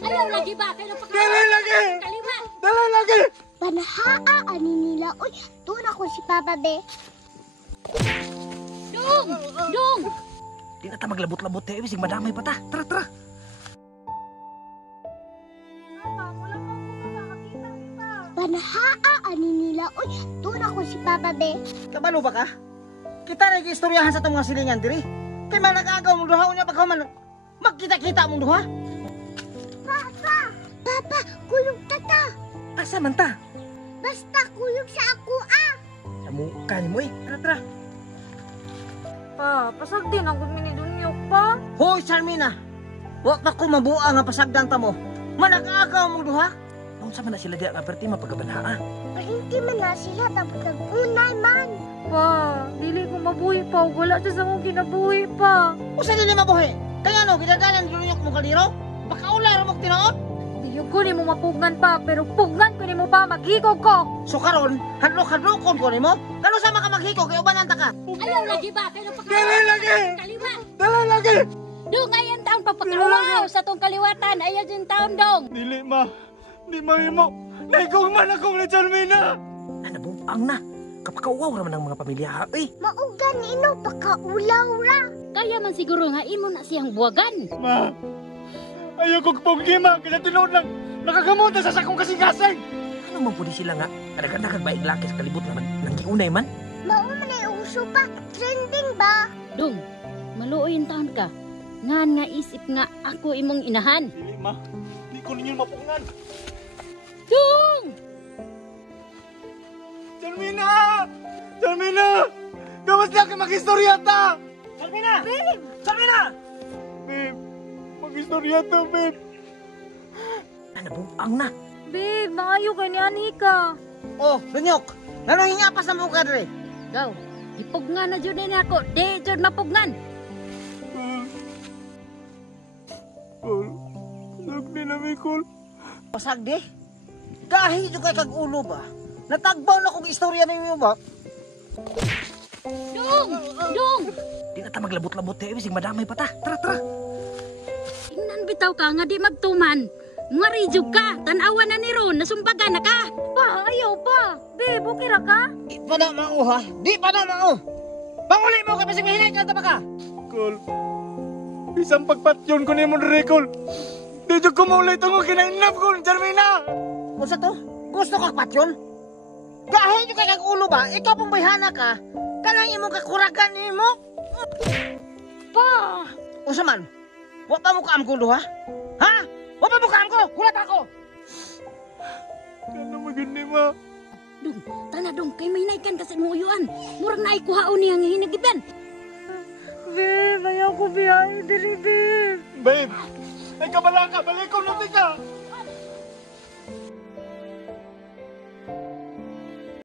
Ayaw lagi ba? Kaya Dali lagi! Kaliwa! Dali lagi! Panahaa ani nila. Uy, doon ako si Papa Be. Dong! Dong! Di na ta maglabot-labot tayo, bisig madamay pa ta. Tara, tara. Panahaa ani nila. Uy, doon ako si Papa Be. Kabalo ba ka? Kita nag-istoryahan sa itong mga silingan diri. Kaya man nag-agaw mong duha unya pagkaman. Magkita-kita mong duha. Papa, kulog tata. Asa man ta? Basta kulog sa ako ah. Namukha ni mo eh. Tara, tara. Pa, pasag din ang guminidunyok pa. Hoy, Charmina! Wa pa ko mabuang nga pasagdan ta mo. Manag-agaw mong duha. Nung sa man na sila diya nga perti mapagabanhaa. Pahinti man na sila tapos nag-unay man. Pa, dili ko mabuhi pa. Wala siya sa mong kinabuhi pa. Usa din mabuhi. Kaya no, gidadalan dunyok mo kaliro. Pakaula ra mo tinuod. Diyog ko ni mo mapugnan pa, pero pugnan ko ni mo pa, maghigog ko. So karon, hadlok-hadlokon ko nimo. Kano sa maka maghiko kay ubanan ta ka? Ayaw lagi ba? Kaya Dali lagi! Kaliwa! Dali lagi! Dong, ayan taon papakaluwaw sa tong kaliwatan. Ayaw din taon, Dong. Dili ma. Di mahimo. Naigong man akong ni Charmina. Nanabuang na. Kapakauwaw raman ng mga pamilya ha. Uy! Maugan ino, pakaulaw ra. Kaya man siguro nga imo na siyang buwagan. Ma! Ayaw kong pagima. Kaya tinood lang. Nakagamunta sa sakong kasing-kasing. Ano man po di sila nga? Kadagdag baik laki sa kalibot naman. Nang giunay man. Mauman ay uso pa. Trending ba? Dong, maluoy yung taon ka. Ngan nga isip nga ako imong inahan. Dili ma. Di ko ninyo mapungan. Dong! Charmina! Charmina! Gawas na kayo mag-istorya ta! Charmina! Babe! Charmina! Babe! Mag-istorya ta, babe! Nanabuang na! Babe, maayo ka ni Anika. Oh, dunyok. Ngano hinga pa sa mukha diri? Gaw, ipugnan na dyan din ako. Di dyan mapugnan. Kol, sagdi na may kol. Pasag di. Gahi jud kay kag ulo ba? Natagbaw na kong istorya ninyo ba? Dong! Dong! Di na ta maglabot-labot tayo, bisig madamay pa ta. Tara, tara! Ingnan bitaw ka nga di magtuman. Nga rijog ka. Tanawa na ni Ron. Nasumbaga na ka. Pa, ayaw pa. Babe, okay ra ka? Di pa na mao ha? Di pa na mao! Panguli mo kay pasig mahinay ka ba ka? Kol, isang pagpatyon ko ni mo diri, Kol. Di jud ko maulay itong kinainap ko, Charmina! Unsa to? Gusto ka patyon? Gahi jud kay kag ulo ba? Ikaw pong bayhana ka. Kanang imong kakuragan nimo. Pa! Unsa man? Wa pa mo kaam ko duha? Ha? Wa pa mo kaam ko? Hulat ako. Ano maganda, ma? Dong, tana dong. Kay may naikan kasi mo uyuan. Murang naikuhaon niya nga hinagiban. Babe, ayaw ko biyahe diri, babe. Babe, ay kabala ka, balik ko na